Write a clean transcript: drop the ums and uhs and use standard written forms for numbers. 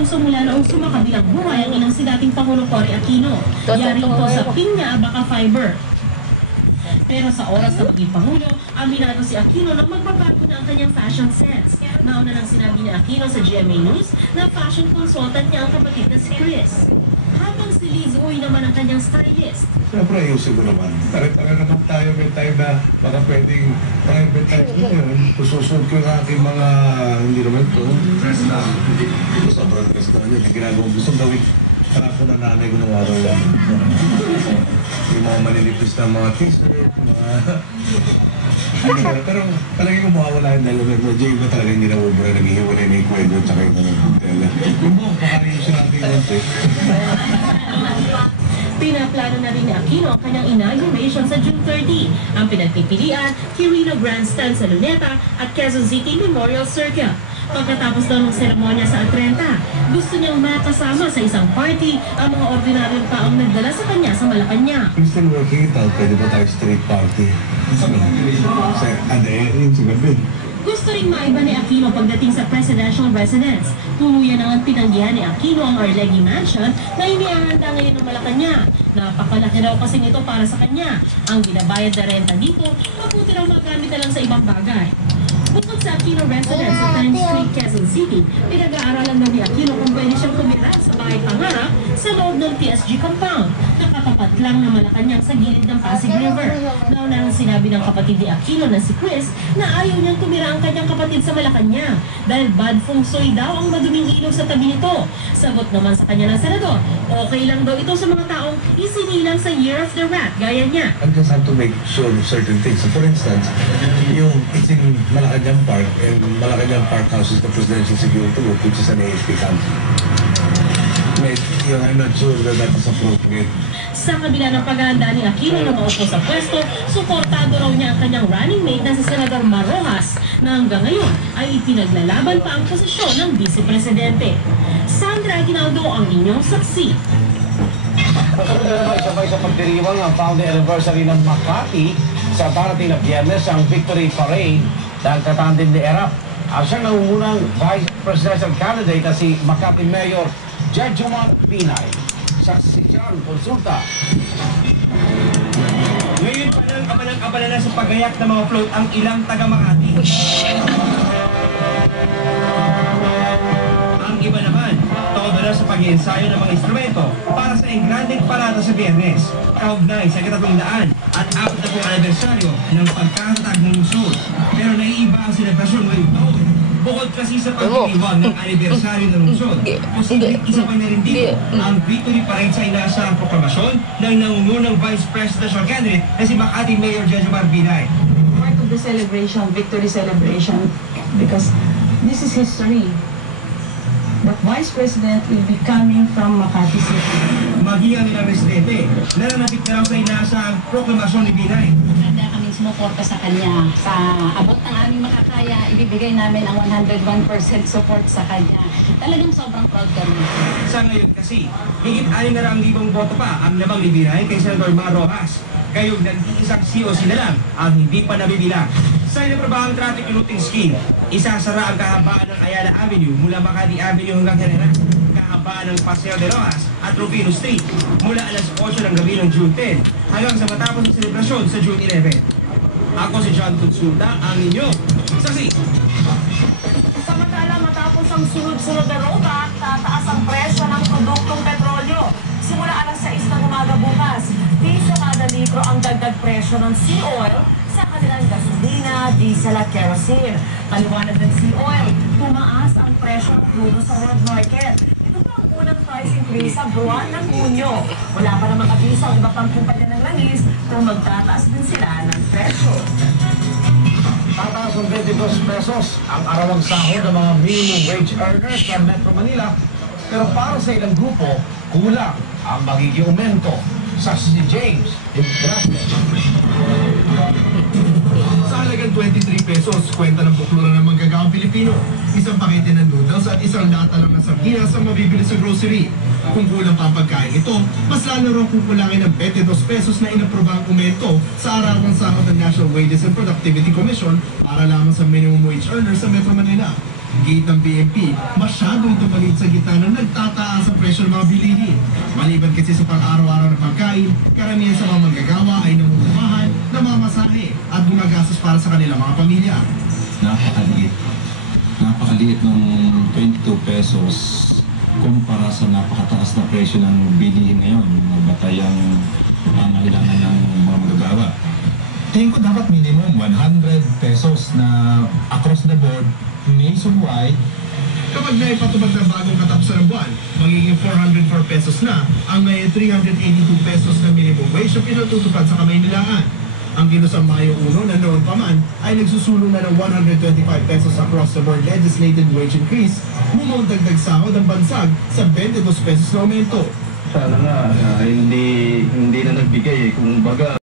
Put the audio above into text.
nauso mula noong sumakabilang buhay ang inang si dating Pangulong Cory Aquino. Yari ito sa pinya baka fiber. Pero sa oras na maging Pangulo, aminado si Aquino na magbabago na ang kanyang fashion sense. Nauna lang sinabi ni Aquino sa GMA News na fashion consultant niya ang kapatid na si Chris. Habang si Liz Uy naman ang kanyang stylist. Siyempre, ayusin ko naman. Pare-pare naman tayo, may time na baka pwedeng private time yun. Susunod ko yung aking mga, hindi naman ito, dress na, hindi ko sobrang dress na yun. Yung ginagawang gusto gawin. Ako na nanay ko ng araw yan. Yung mga maninipis na mga t-shirt, mga... Pero talagang kung mawawala yung dalawa, medyo iba talaga hindi na ubra, naghihiwalay na yung kwento at saka yung tela. Yung buong pakayos siya natin konti. Pinaplano na rin ni Aquino ang kanyang inauguration sa June 30. Ang pinagpipilian, Quirino Grandstand sa Luneta at Quezon City Memorial Circle. Pagkatapos daw ng seremonya sa Atlanta, gusto niyang makasama sa isang party ang mga ordinaryong taong nagdala sa kanya sa Malacanang. We're still working it out. Pwede ba tayo street party? Sa Adaerin, sa gabi. Gusto rin maiba ni Aquino pagdating sa presidential residence. Tuluyan ang tinanggihan ni Aquino ang Arlegui Mansion na iniahanda ngayon ng Malacanang. Napakalaki raw kasi nito para sa kanya. Ang binabayad na renta dito, mabuti raw magamit na lang sa ibang bagay. Bukod sa Aquino residence sa Times Street, Quezon City, pinag-aaralan daw ni Aquino kung pwede siyang tumira sa bahay pangarap sa loob ng TSG compound. Nakatapat lang na Malacanang sa gilid ng Pasig River. Nauna nang sinabi ng kapatid ni Aquino na si Chris na ayaw niyang tumira ang kanyang kapatid sa Malacanang dahil bad feng shui daw ang maduming ilog sa tabi nito. Sagot naman sa kanya ng senador, okay lang daw ito sa mga taong isinilang sa Year of the Rat gaya niya. I just have to make sure of certain things. So for instance, it's in Malacanang Park, and Malacanang Park houses the Presidential Security Group, which is an AFP camp. I'm not sure that that is appropriate. Sa kabila ng paghahanda ni Aquino na maupo sa pwesto, suportado raw niya ang kanyang running mate na si Senador Mar Rojas na hanggang ngayon ay ipinaglalaban pa ang posisyon ng Vice Presidente. Sandra Aguinaldo ang inyong saksi. Kasunod na naman isabay sa pagdiriwang ang founding anniversary ng Makati sa darating na Biyernes ang Victory Parade dahil katandem ni Erap. Ang siyang nangungunang Vice Presidential candidate na si Makati Mayor Jejomar Binay. Saksi si John Consulta. Ngayon pa lang abala na sa pagayak ng mga float ang ilang taga-Makati. Ang iba naman, todo na sa pag-iensayo ng mga instrumento para sa engranding parada sa Biyernes. Kaugnay sa 300 at 40 anibersaryo ng pagkatatag ng lungsod. Pero naiiba ang selebrasyon ngayong taon. Bukod kasi sa pagdiriwang ng anibersaryo ng lungsod, posibleng isa pa na rin dito ang Victory Parade sa inaasahang proklamasyon ng nangungunang Vice Presidential candidate na si Makati Mayor Jejomar Binay. Part of the celebration, victory celebration, because this is history. The Vice President will be coming from Makati City. Maging ang ilang residente, nananapit na lang sa inaasahang proklamasyon ni Binay. Handa kami sumuporta sa kanya. Sa abot ng aming makakaya, ibibigay namin ang 101% support sa kanya. Talagang sobrang proud kami. Sa ngayon kasi, higit 600,000 boto pa ang lamang ni Binay kay Senator Mar Rojas. Kayong nag-iisang COC na lang ang hindi pa nabibilang. Sa inaprobahang traffic routing scheme, isasara ang kahabaan ng Ayala Avenue mula Makati Avenue hanggang Herrera, kahabaan ng Paseo de Rojas at Rufino Street mula alas 8 ng gabi ng June 10 hanggang sa matapos ng selebrasyon sa June 11. Ako si John Consulta, ang inyo saksi. Samantala matapos ang sunod-sunod na rollback, tataas ang presyo ng produktong petrolyo. Simula alas 6 ng umaga bukas, piso kada litro ang dagdag presyo ng sea oil sa kanilang gasolina, diesel at kerosene. Paliwanag ng sea oil, tumaas ang presyo ng crudo sa world market. Ito pa ang unang price increase sa buwan ng Hunyo. Wala pa namang abiso ang iba pang kumpanya ng langis kung magtataas din sila ng presyo. Tataas ng 22 pesos ang arawang sahod ng mga minimum wage earners sa Metro Manila. Pero para sa ilang grupo, kulang ang magiging aumento. Saksi si James Ibrahim. Sa halagang 23 pesos, kwenta ng buklura ng manggagaang Pilipino. Isang pakete ng noodles at isang lata lang ng sardinas ang mabibili sa grocery. Kung kulang pa ang pagkain ito, mas lalo raw kukulangin ng 22 pesos na inaprobang aumento sa araw ng sahod ng National Wages and Productivity Commission para lamang sa minimum wage earners sa Metro Manila. Gate ng BMP, masyado itong maliit sa gitna na nagtataas ang presyo ng mga bilihin. Maliban kasi sa pang-araw-araw na pagkain, karamihan sa mga manggagawa ay namumumahan, namamasahe at gumagastos para sa kanilang mga pamilya. Napakaliit. Napakaliit ng 22 pesos kumpara sa napakataas na presyo ng bilihin ngayon, yung mga batayang pangangailangan ng mga manggagawa. Tingin ko dapat minimum 100 pesos na across the board, nationwide. Kapag naipatubag na bagong katapusan ng buwan, magiging 404 pesos na ang ngayon 382 pesos na minimum wage na pinatutupad sa Kamaynilaan. Ang ginusang Mayo 1 na noon pa man ay nagsusulong na ng 125 pesos across the board legislated wage increase, bumong dagdag sahod ang bansag sa 22 pesos na aumento. Sana nga, hindi na nagbigay kung baga